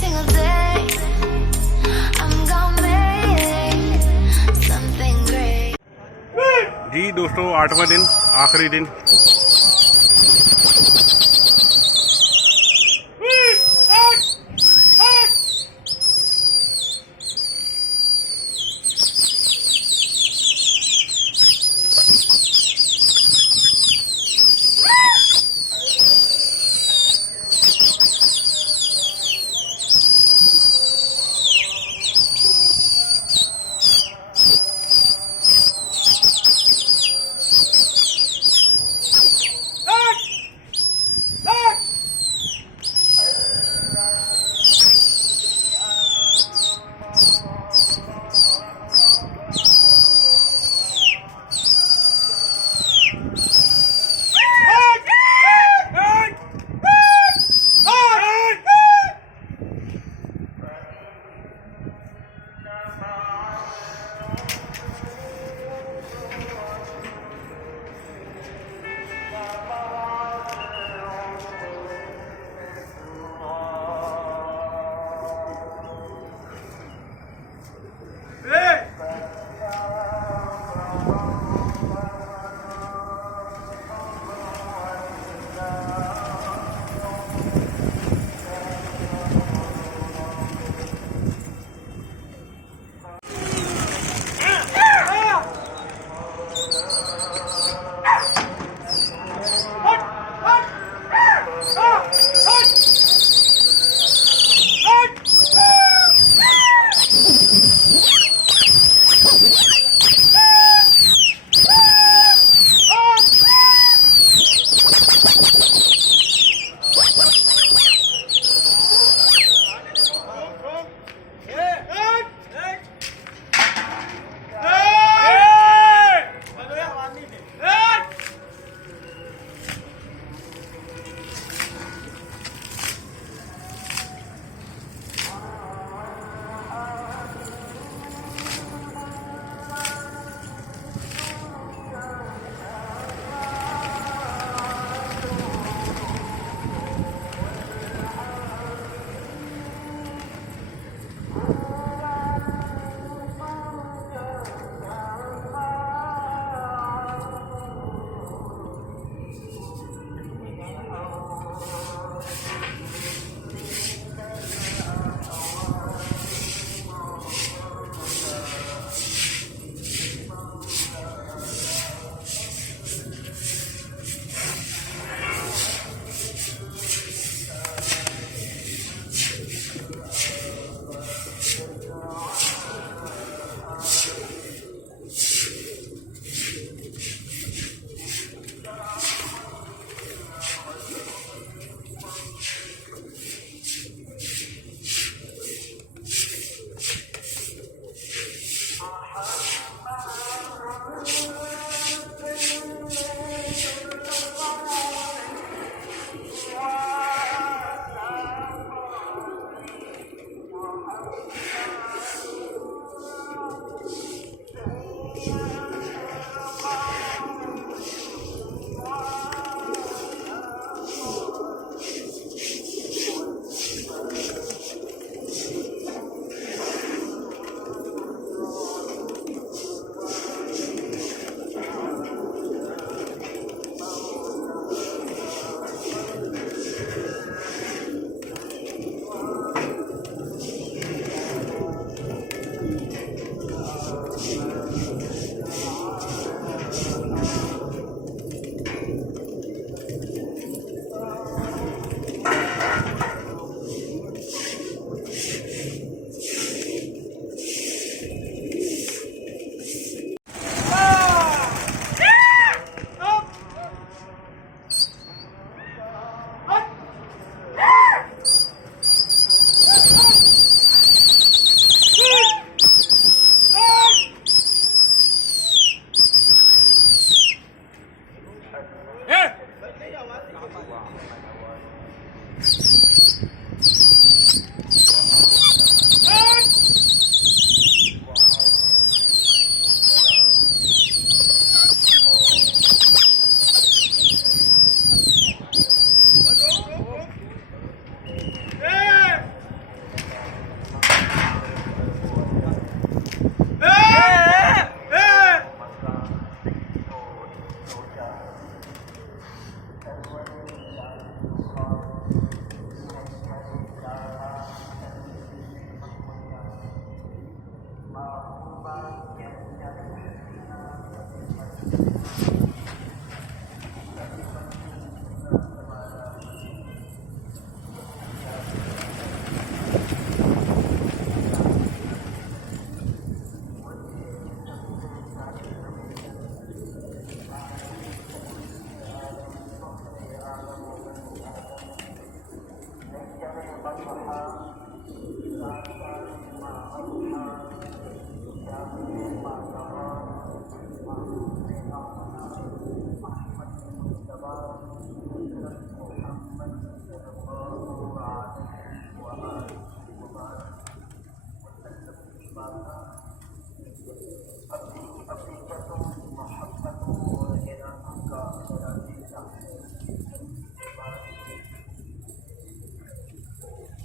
single day. I'm gonna make something great. जी दोस्तों, 8वां दिन, आखिरी दिन।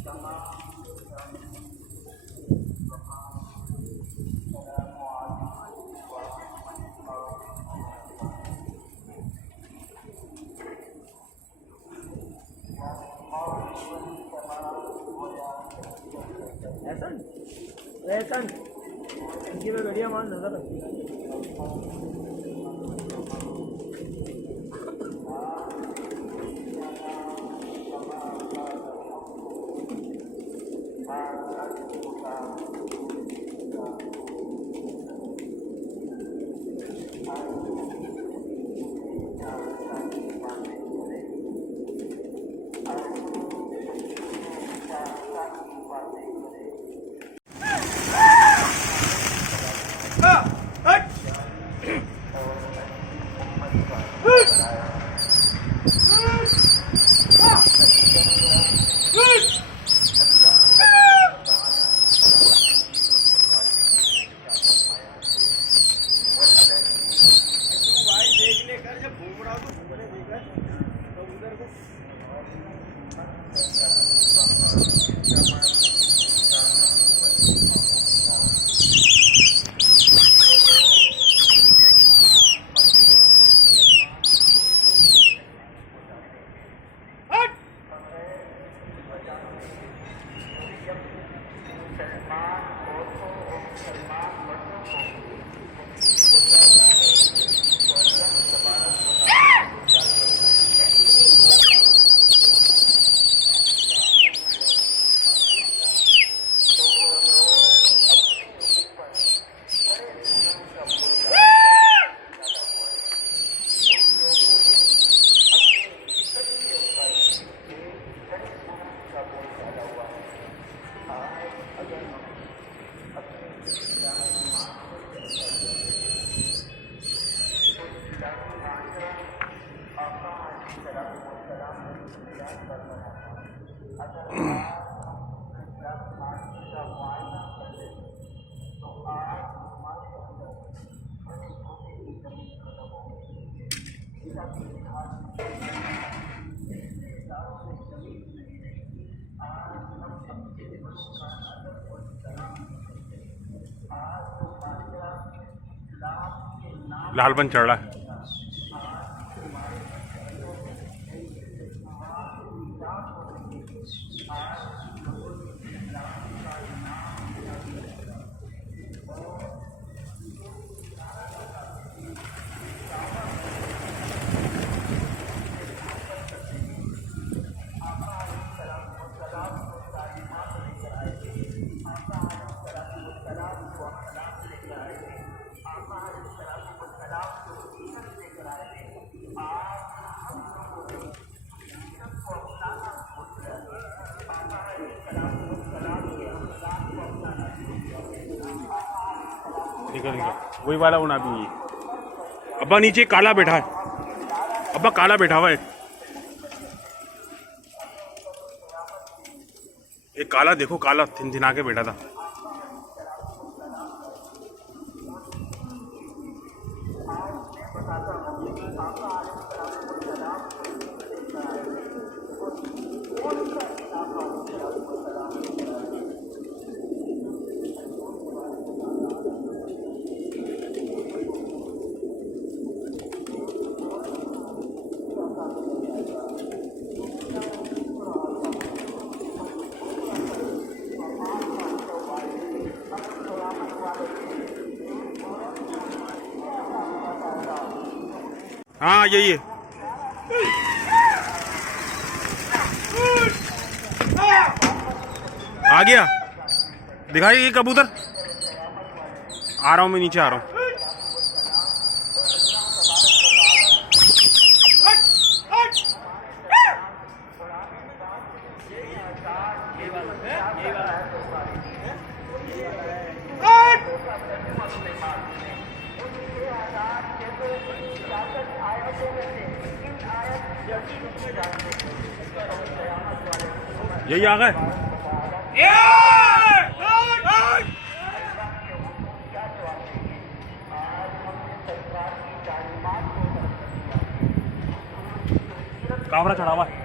ऐसा ऐसा इनकी में बढ़िया मान नजर रखती है। लालपन चढ़ रहा है। वही वाला होना भी है। अब्बा नीचे काला बैठा है, अब्बा काला बैठा हुआ है। एक काला देखो, काला थिनथिना के बैठा था। हाँ यही है। आ गया, दिखाई ये कबूतर। आ रहा हूँ मैं, नीचे आ रहा हूँ। यही आ गए। कावरा चढ़ा हुआ है।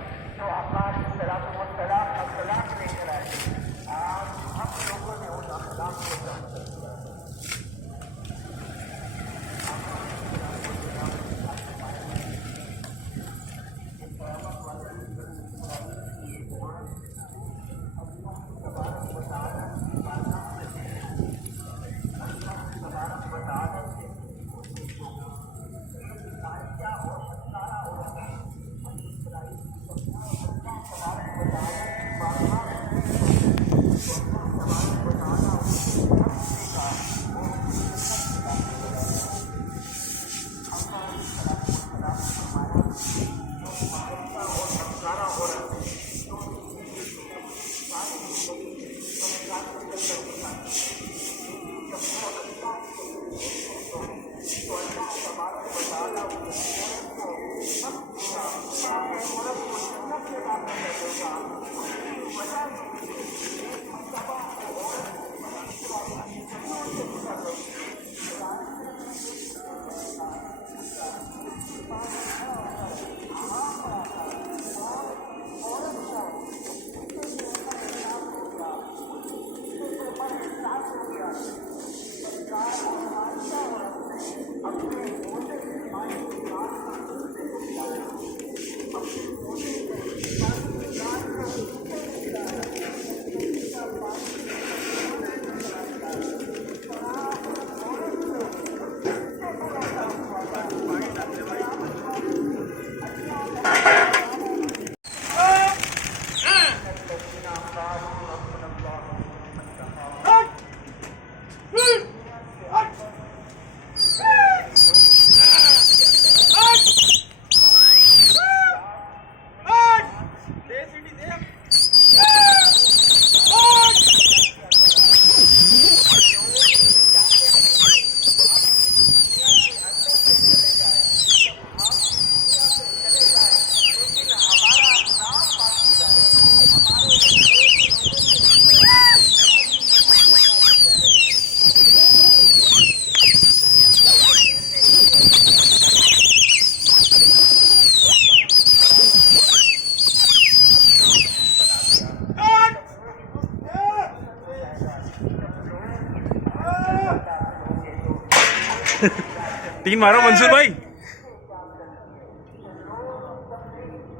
तीन मारो मंसूर भाई।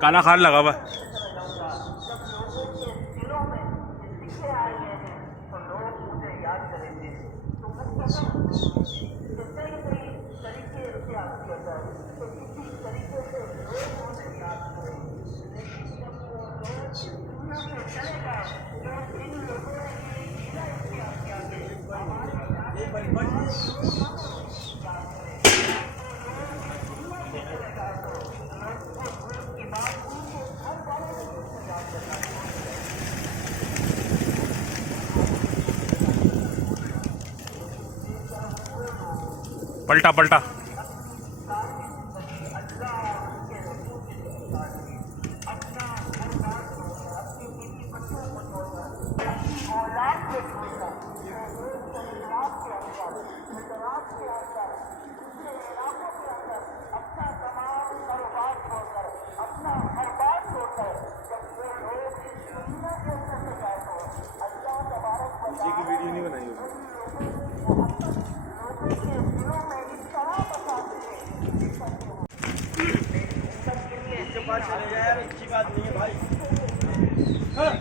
काला खान लगा हुआ। पलटा पलटा। की वीडियो नहीं बनाई होगी। इसके पास चले जाए यार, अच्छी बात नहीं है भाई। हाँ।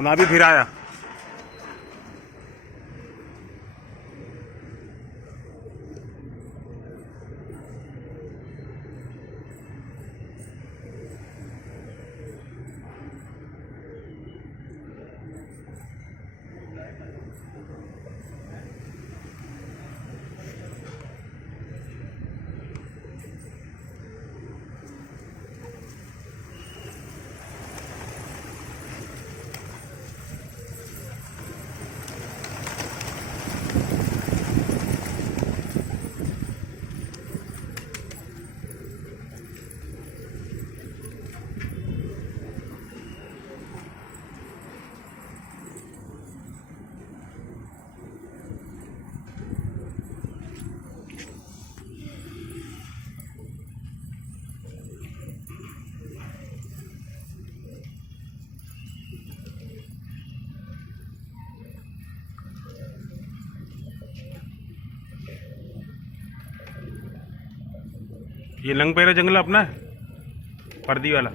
उन्हें भी फिर आया। ये लंगपेरा जंगल अपना है, पर्दी वाला।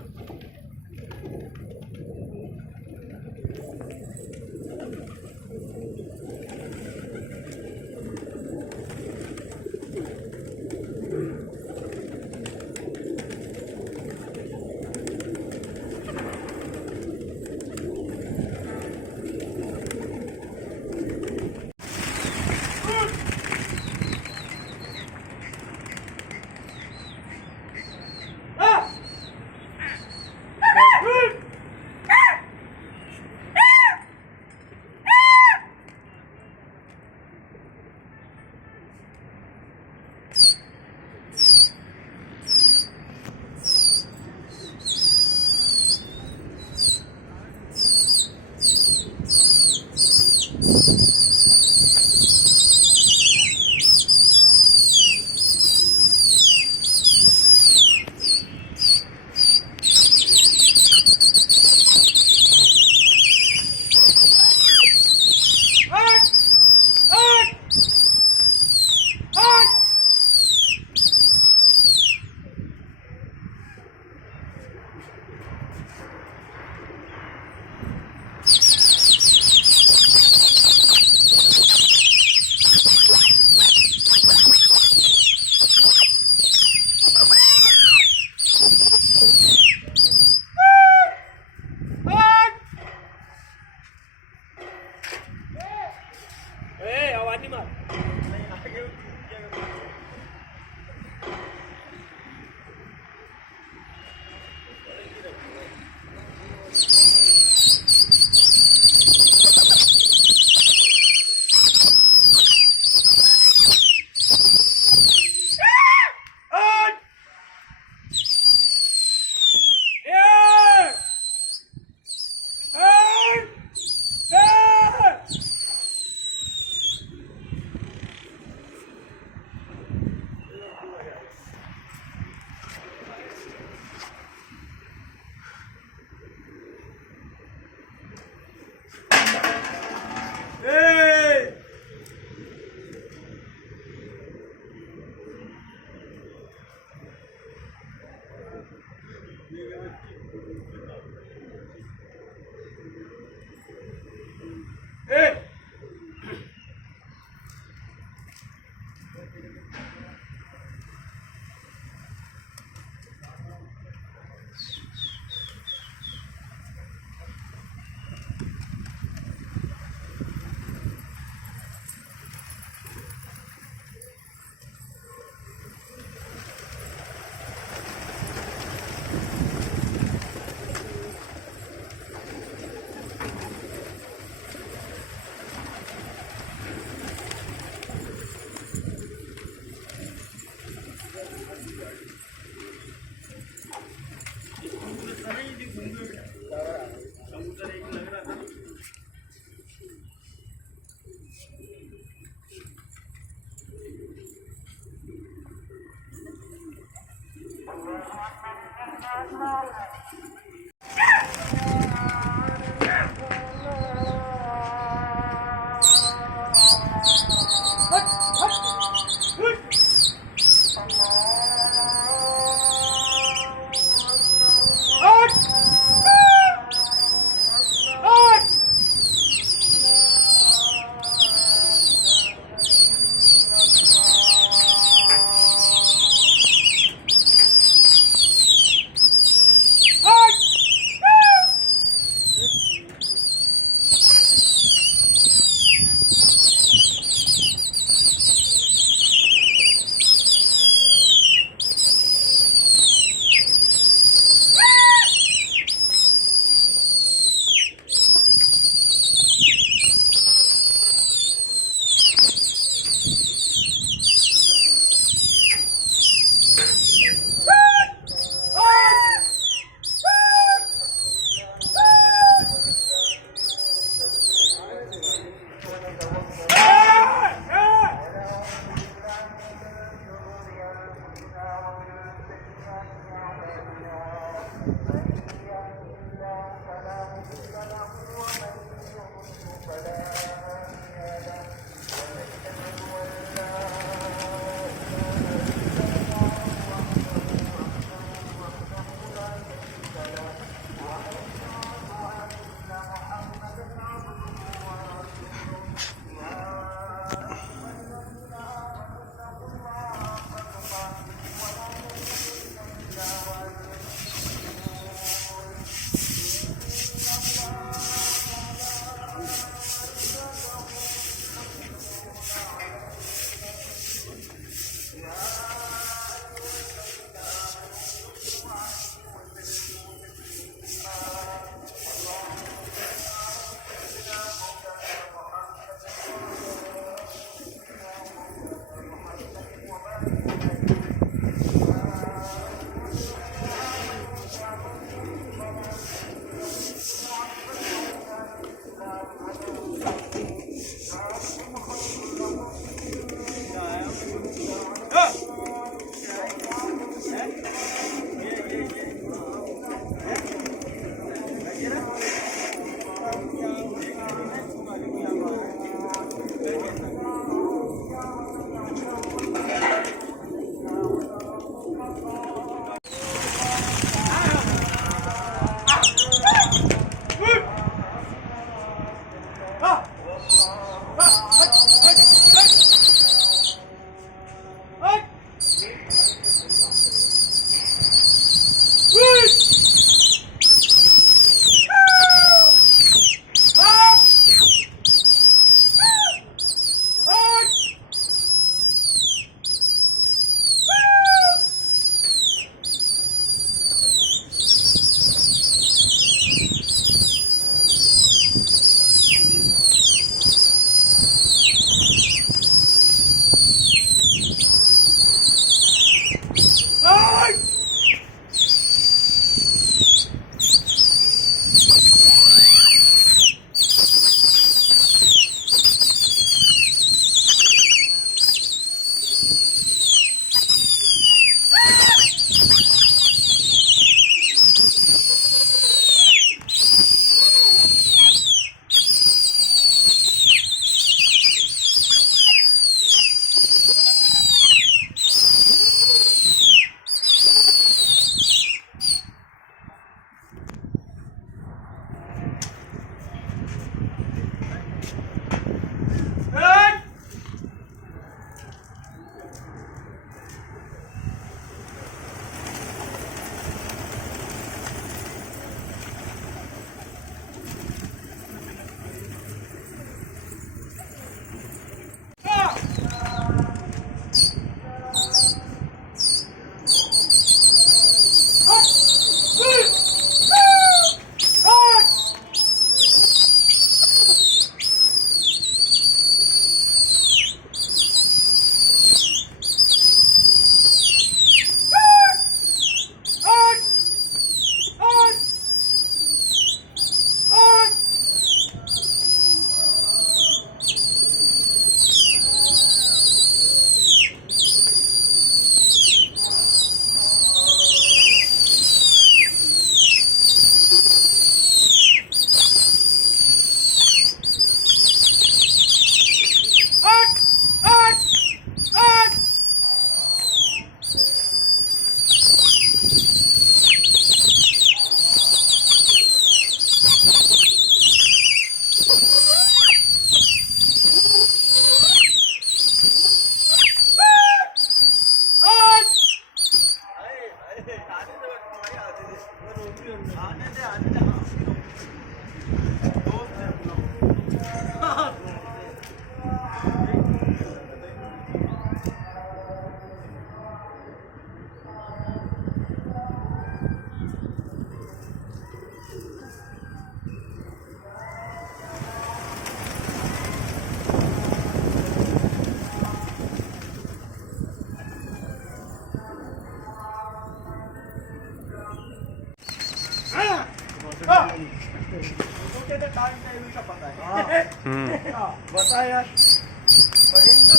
बता यार पडेल ना.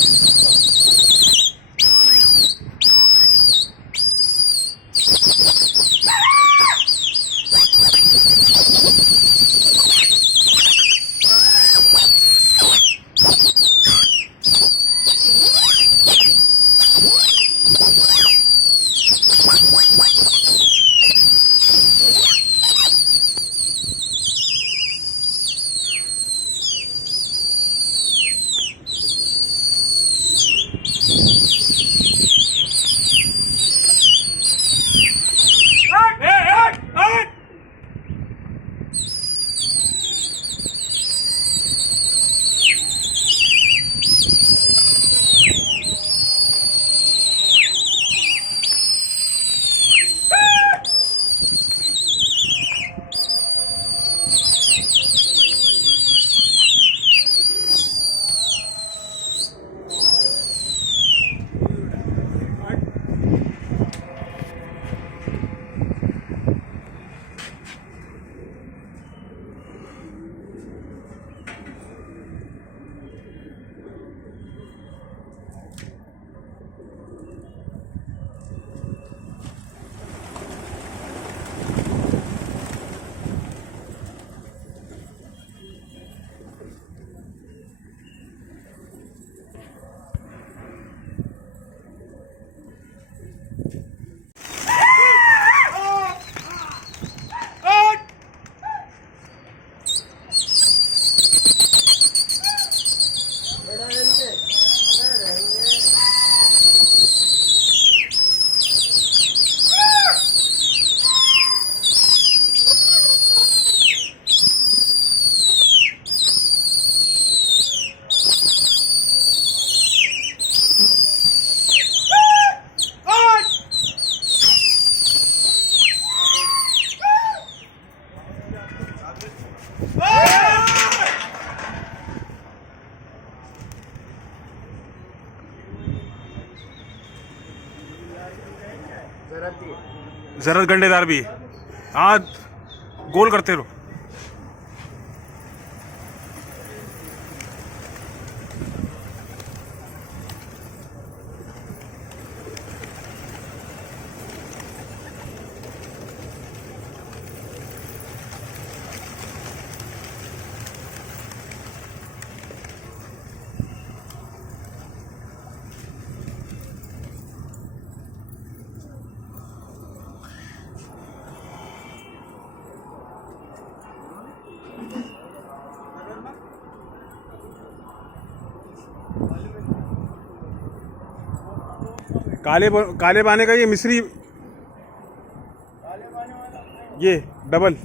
जरूरत गंडेदार भी है. हाँ गोल करते रहो. काले पाने का ये मिश्री, ये डबल.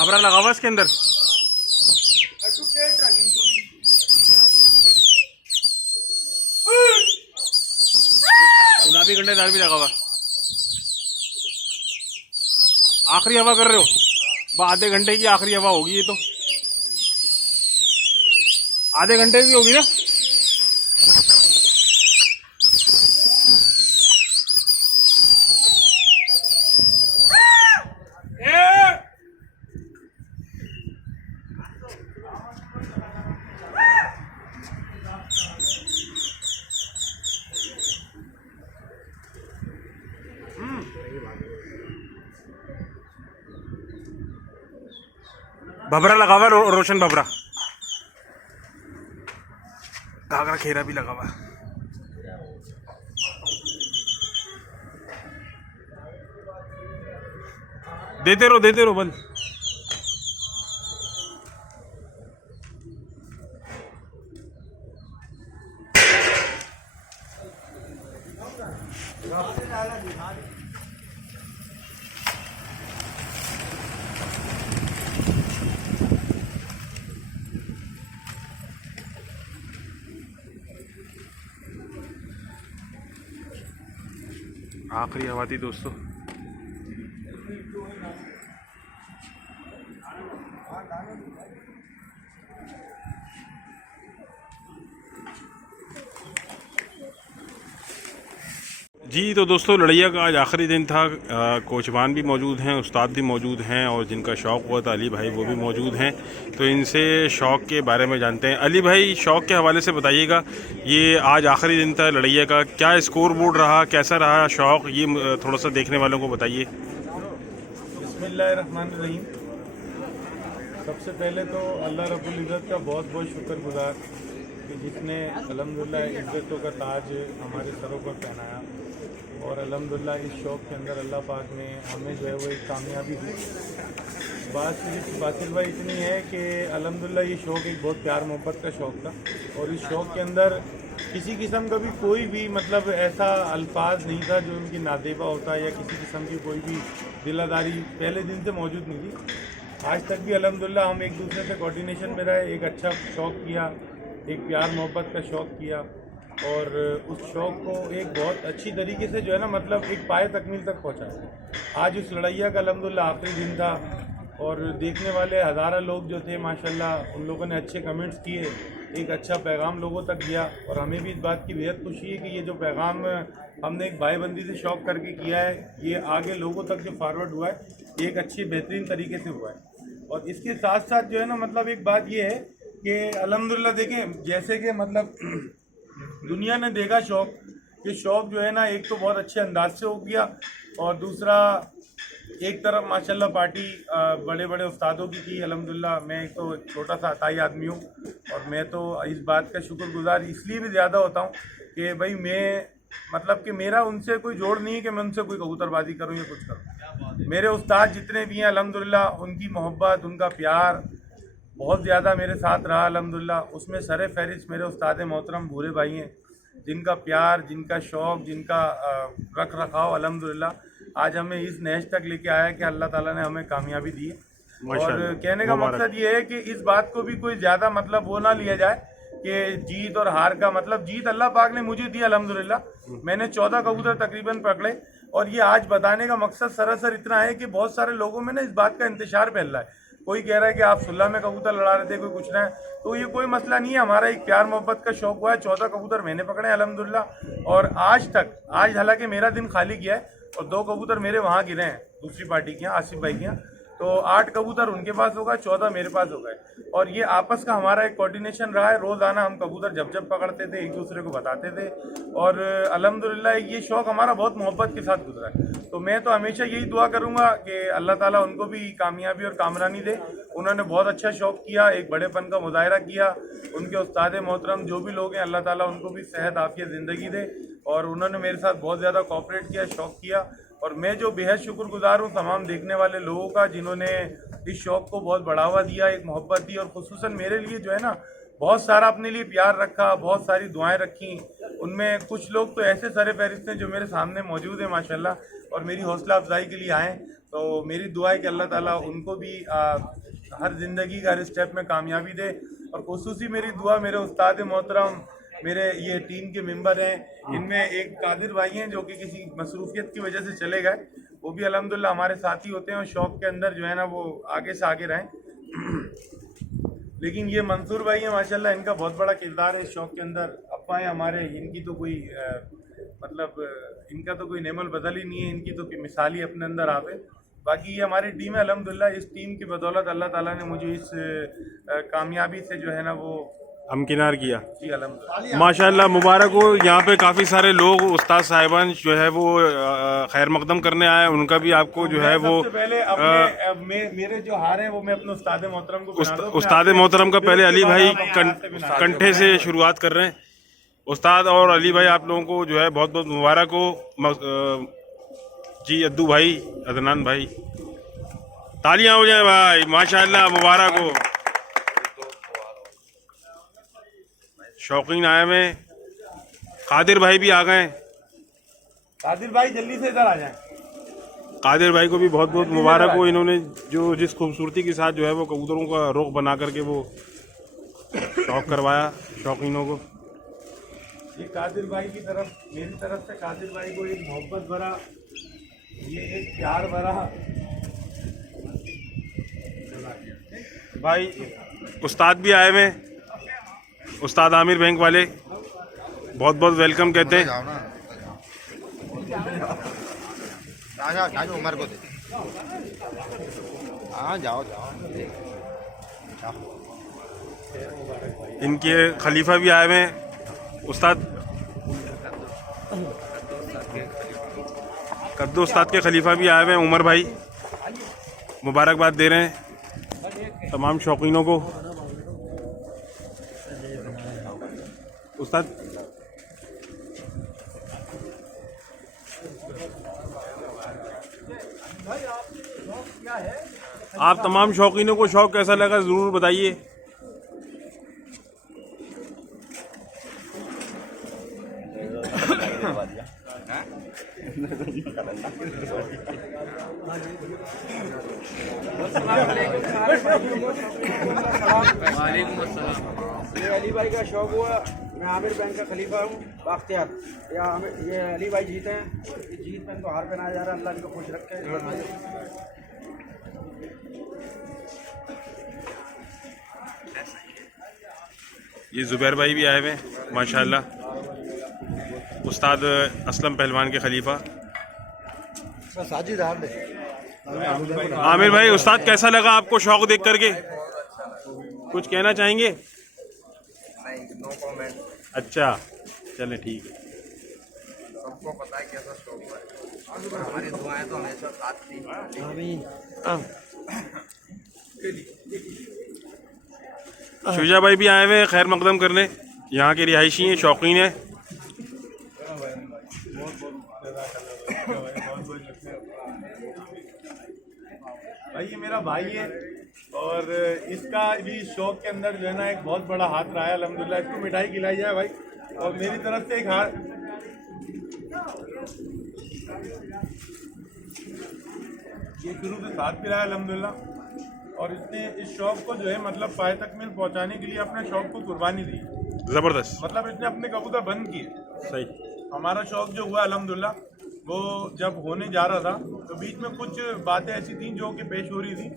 आबरा लगा हुआ इसके अंदर. आधी घंटेदार भी लगा हुआ। आखिरी हवा कर रहे हो? आधे घंटे की आखिरी हवा होगी ये तो, आधे घंटे की होगी ना। भबरा लगा हुआ रोशन भबरा, घाघरा खेरा भी लगा हुआ। देते रहो बंद। आखिरी हवा थी दोस्तों। जी तो दोस्तों, लड़ैया का आज आखिरी दिन था। कोचवान भी मौजूद हैं, उस्ताद भी मौजूद हैं, और जिनका शौक़ हुआ था अली भाई वो भी मौजूद हैं। तो इनसे शौक़ के बारे में जानते हैं। अली भाई, शौक़ के हवाले से बताइएगा, ये आज आखिरी दिन था लड़ैया का, क्या स्कोर बोर्ड रहा, कैसा रहा शौक़, ये थोड़ा सा देखने वालों को बताइए। बिस्मिल्लाहिर्रहमानिर्रहीम। सबसे पहले तो अल्लाह रब्बुल इज़्ज़त का बहुत बहुत शुक्रगुजार कि जिसने अल्हम्दुलिल्लाह इज़्ज़तों का ताज हमारे सरों पर पहनाया, और अल्हम्दुलिल्लाह इस शौक़ के अंदर अल्लाह पाक ने हमें जो है वो एक कामयाबी दी। बात सिर्फ बासिल भाई इतनी है कि अल्हम्दुलिल्लाह ये शौक़ एक बहुत प्यार मोहब्बत का शौक़ था, और इस शौक़ के अंदर किसी किस्म का भी कोई भी मतलब ऐसा अल्फाज नहीं था जो उनकी नादेबा होता है, या किसी किस्म की कोई भी दिलादारी पहले दिन से मौजूद नहीं थी। आज तक भी अल्हम्दुलिल्लाह हम एक दूसरे से कोऑर्डिनेशन में रहे, एक अच्छा शौक़ किया, एक प्यार मोहब्बत का शौक़ किया, और उस शौक़ को एक बहुत अच्छी तरीके से जो है ना मतलब एक पाए तकमील तक पहुँचाया। आज उस लड़ैया का अल्हम्दुलिल्लाह आखिरी दिन था, और देखने वाले हज़ारों लोग जो थे माशाल्लाह, उन लोगों ने अच्छे कमेंट्स किए, एक अच्छा पैगाम लोगों तक दिया, और हमें भी इस बात की बेहद खुशी है कि ये जो पैगाम हमने एक भाईबंदी से शौक़ करके किया है, ये आगे लोगों तक जो फॉरवर्ड हुआ है, ये एक अच्छी बेहतरीन तरीके से हुआ है। और इसके साथ साथ जो है ना मतलब एक बात ये है कि अल्हम्दुलिल्लाह देखें, जैसे कि मतलब दुनिया ने देखा शौक़, ये शौक़ जो है ना एक तो बहुत अच्छे अंदाज से हो गया, और दूसरा एक तरफ माशाल्लाह पार्टी बड़े बड़े उस्तादों की थी। अल्हम्दुलिल्लाह मैं एक तो छोटा सा अताई आदमी हूँ, और मैं तो इस बात का शुक्रगुजार इसलिए भी ज़्यादा होता हूँ कि भाई मैं मतलब कि मेरा उनसे कोई जोड़ नहीं है कि मैं उनसे कोई कबूतरबाजी करूँ या कुछ करूँ। मेरे उस्ताद जितने भी हैं अल्हम्दुलिल्लाह, उनकी मोहब्बत, उनका प्यार बहुत ज़्यादा मेरे साथ रहा अल्हम्दुलिल्लाह। उसमें सरे फहरिस्त मेरे उस्ताद मोहतरम भूरे भाई हैं, जिनका प्यार, जिनका शौक़, जिनका रख रखाव अल्हम्दुलिल्लाह आज हमें इस नहज तक लेके आया कि अल्लाह ताला ने हमें कामयाबी दी। और कहने का मकसद ये है कि इस बात को भी कोई ज़्यादा मतलब वो ना लिया जाए कि जीत और हार का मतलब, जीत अल्लाह पाक ने मुझे दी अल्हम्दुलिल्लाह। मैंने 14 कबूतर तकरीबन पकड़े, और ये आज बताने का मकसद सरासर इतना है कि बहुत सारे लोगों में ना इस बात का इंतशार फैल रहा है। कोई कह रहा है कि आप सुल्ला में कबूतर लड़ा रहे थे, कोई कुछ ना है, तो ये कोई मसला नहीं है। हमारा एक प्यार मोहब्बत का शौक़ हुआ है। 14 कबूतर मैंने पकड़े अल्हम्दुलिल्लाह, और आज तक, आज हालांकि मेरा दिन खाली गया है, और 2 कबूतर मेरे वहाँ गिरे हैं दूसरी पार्टी के यहाँ, आसिफ भाई के यहाँ, तो 8 कबूतर उनके पास होगा, 14 मेरे पास हो गए। और ये आपस का हमारा एक कोऑर्डिनेशन रहा है। रोज़ाना हम कबूतर जब पकड़ते थे, एक दूसरे को बताते थे, और अल्हम्दुलिल्लाह ये शौक़ हमारा बहुत मोहब्बत के साथ गुजरा है। तो मैं तो हमेशा यही दुआ करूँगा कि अल्लाह ताला उनको भी कामयाबी और कामरानी दे। उन्होंने बहुत अच्छा शौक़ किया, एक बड़ेपन का मुजाहरा किया। उनके उस्ताद मोहतरम जो भी लोग हैं, अल्लाह ताला उनको भी सेहत आफियत ज़िंदगी दे, और उन्होंने मेरे साथ बहुत ज़्यादा कोऑपरेट किया, शौक़ किया। और मैं जो बेहद शुक्रगुजार हूँ तमाम देखने वाले लोगों का, जिन्होंने इस शौक़ को बहुत बढ़ावा दिया, एक मोहब्बत दी, और ख़ुसूसन मेरे लिए जो है ना बहुत सारा अपने लिए प्यार रखा, बहुत सारी दुआएं रखी। उनमें कुछ लोग तो ऐसे सरे फहरिस्त हैं जो मेरे सामने मौजूद हैं माशाल्लाह, और मेरी हौसला अफजाई के लिए आएँ। तो मेरी दुआ है कि अल्लाह ताला उनको भी हर ज़िंदगी का हर स्टेप में कामयाबी दे। और खुसूसी मेरी दुआ मेरे उस्ताद मोहतरम मेरे ये टीम के मेंबर हैं। इनमें एक कादिर भाई हैं जो कि किसी मसरूफियत की वजह से चले गए, वो भी अल्हम्दुलिल्लाह हमारे साथी होते हैं और शौक के अंदर जो है ना वो आगे से आगे रहें। लेकिन ये मंसूर भाई हैं माशाल्लाह, इनका बहुत बड़ा किरदार है इस शौक के अंदर। अप्पा है हमारे, इनकी तो कोई मतलब इनका तो कोई नेमल बदल ही नहीं है, इनकी तो मिसाल ही अपने अंदर आवे। बाकी ये हमारी टीम है अल्हम्दुलिल्लाह, इस टीम की बदौलत अल्लाह ताला ने मुझे इस कामयाबी से जो है ना वो हमकिनार किया। जी अल्हम्दुलिल्लाह। माशाल्लाह मुबारक हो। यहाँ पे काफ़ी सारे लोग उस्ताद साहिबान जो है वो खैर मकदम करने आए, उनका भी आपको जो है वो सबसे पहले अपने मेरे जो हार हैं वो मैं अपने उस्ताद मोहतरम को बना दूं। उस्ताद मोहतरम का पहले अली भाई कंठे से शुरुआत कर रहे हैं। उस्ताद और अली भाई आप लोगों को जो है बहुत बहुत मुबारक हो। जी अद्दू भाई, अदनान भाई, तालियां हो जाए भाई, माशाल्लाह मुबारक हो। शौकीन आए हुए, कादिर भाई भी आ गए। कादिर भाई जल्दी से इधर आ जाएं। कादिर भाई को भी बहुत बहुत मुबारक हो। इन्होंने जो जिस खूबसूरती के साथ जो है वो कबूतरों का रुख बना करके वो शौक करवाया शौकीनों को। ये कादिर भाई की तरफ, मेरी तरफ से कादिर भाई को एक मोहब्बत भरा, ये एक प्यार भरा भाई उस्ताद भी आए हुए, उस्ताद आमिर बैंक वाले, बहुत बहुत वेलकम कहते हैं। उमर को दे। हाँ जाओ जाओ। इनके खलीफा भी आए हुए हैं, उस्ताद कद्दू उस्ताद के खलीफा भी आए हुए हैं, उमर भाई मुबारकबाद दे रहे हैं तमाम शौकीनों को। उस्ताद आप तमाम शौकीनों को शौक कैसा लगा ज़रूर बताइए। ये अली भाई का शौक हुआ, मैं आमिर बैंक का खलीफा हूँ बाख्तियार। ये अली भाई जीते हैं, जीत में इनको हार पहनाया जा रहा है, अल्लाह इनको खुश रखे। ये जुबैर भाई भी आए हुए हैं माशाल्लाह, उस्ताद असलम पहलवान के खलीफा। आमिर भाई उस्ताद कैसा लगा आपको शौक देख करके, कुछ कहना चाहेंगे? No comment. अच्छा चलें ठीक है। सबको पता है कैसा शौक है, हमारी दुआएं तो हमेशा साथ थी। शुजा भाई भी आए हुए हैं खैर मकदम करने, यहाँ के रिहायशी हैं, शौकीन हैं। भाई ये मेरा भाई है और इसका भी शौक के अंदर जो है ना एक बहुत बड़ा हाथ रहा है अल्हम्दुलिल्लाह। इसको मिठाई खिलाई जाए भाई, और मेरी तरफ से एक हाथ। ये शुरू से साथ भी रहा है अल्हम्दुलिल्लाह, और इसने इस शौक को जो है मतलब पाए तकमील पहुंचाने के लिए अपने शौक को कुर्बानी दी। ज़बरदस्त, मतलब इसने अपने कबूतर बंद किए। सही। हमारा शौक जो हुआ अल्हम्दुलिल्लाह वो जब होने जा रहा था तो बीच में कुछ बातें ऐसी थी जो कि पेश हो रही थी,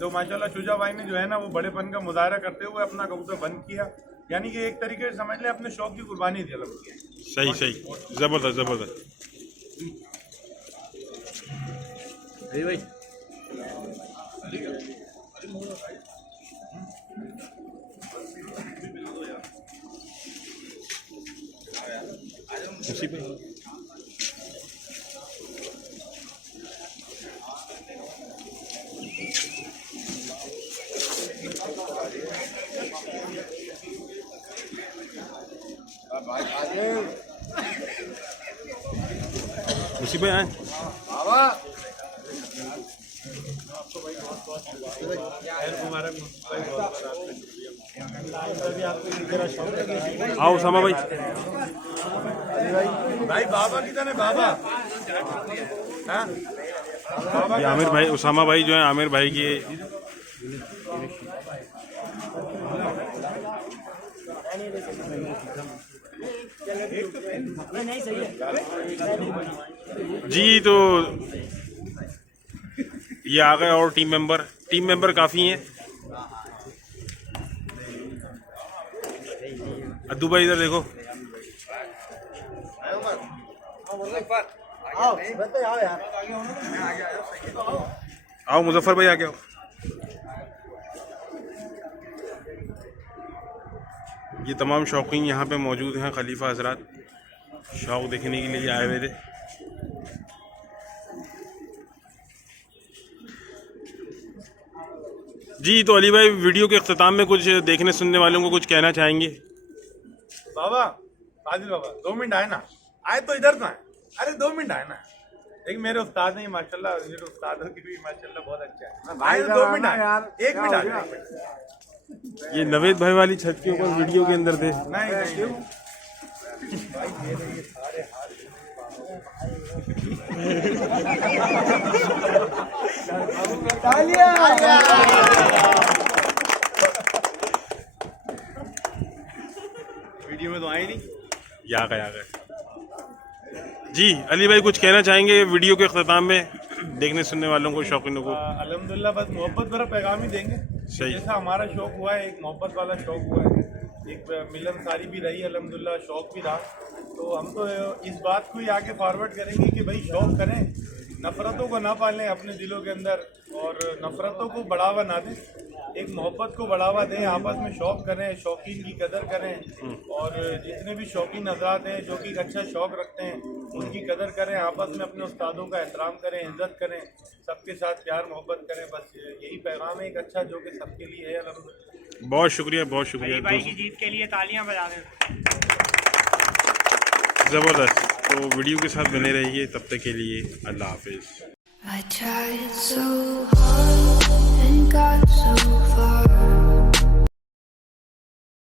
तो माशाल्लाह शुजा भाई ने जो है ना वो बड़ेपन का मुजाहरा करते हुए अपना कबूतर बंद किया। यानी कि एक तरीके से समझ लें अपने शौक की कुर्बानी दी अल्हम्दुलिल्लाह। सही सही, ज़बरदस्त ज़बरदस्त। उसी पे उसी पे आए। आओ उसामा भाई। भाई बाबा किधर है बाबा? हाँ? ये आमिर भाई, उसामा भाई जो है आमिर भाई की जी तो ये आ गए और टीम मेंबर काफ़ी हैं। अद्दू भाई इधर देखो। आओ मुजफ्फर भाई आगे आओ। ये तमाम शौकीन यहाँ पे मौजूद हैं। खलीफा हजरात शौक देखने के लिए आए हुए थे। जी तो अली भाई वीडियो के अख्ताम में कुछ देखने सुनने वालों को कुछ कहना चाहेंगे? बाबा आदिल बाबा 2 मिनट आए ना, आए तो इधर तो आए, अरे 2 मिनट आए ना। एक मेरे उस्ताद हैं माशाल्लाह, मेरे उस्तादों की भी माशाल्लाह बहुत अच्छा है। आए तो 2 मिनट आए, 1 मिनट आ जाए। ये नवेद भाई वाली छत के ऊपर वीडियो के अंदर थे। नहीं वीडियो में तो आए नहीं। आ गए। जी अली भाई कुछ कहना चाहेंगे वीडियो के अख्ताम में देखने सुनने वालों को, शौकीनों को? अल्हम्दुलिल्लाह बस मोहब्बत भरा पैगाम ही देंगे। सही। जैसा हमारा शौक हुआ है, एक मोहब्बत वाला शौक हुआ है, एक मिलनसारी भी रही अल्हम्दुलिल्लाह, शौक भी रहा। तो हम तो इस बात को ही आगे फॉरवर्ड करेंगे कि भाई शौक करें, नफ़रतों को ना पालें अपने दिलों के अंदर और नफ़रतों को बढ़ावा ना दें, एक मोहब्बत को बढ़ावा दें, आपस में शौक करें, शौकीन की कदर करें। और जितने भी शौकीन हज़रात हैं जो कि एक अच्छा शौक रखते हैं उनकी कदर करें, आपस में अपने उस्तादों का एहतराम करें, इज्जत करें, सबके साथ प्यार मोहब्बत करें। बस यही पैगाम है एक अच्छा जो कि सबके लिए है। अल्हम्दुलिल्लाह। बहुत शुक्रिया भाई की जीत के लिए तालियां बजा दें। ज़बरदस्त। तो वीडियो के साथ बने रहिए, तब तक के लिए अल्लाह हाफिज़। I tried so hard and got so far.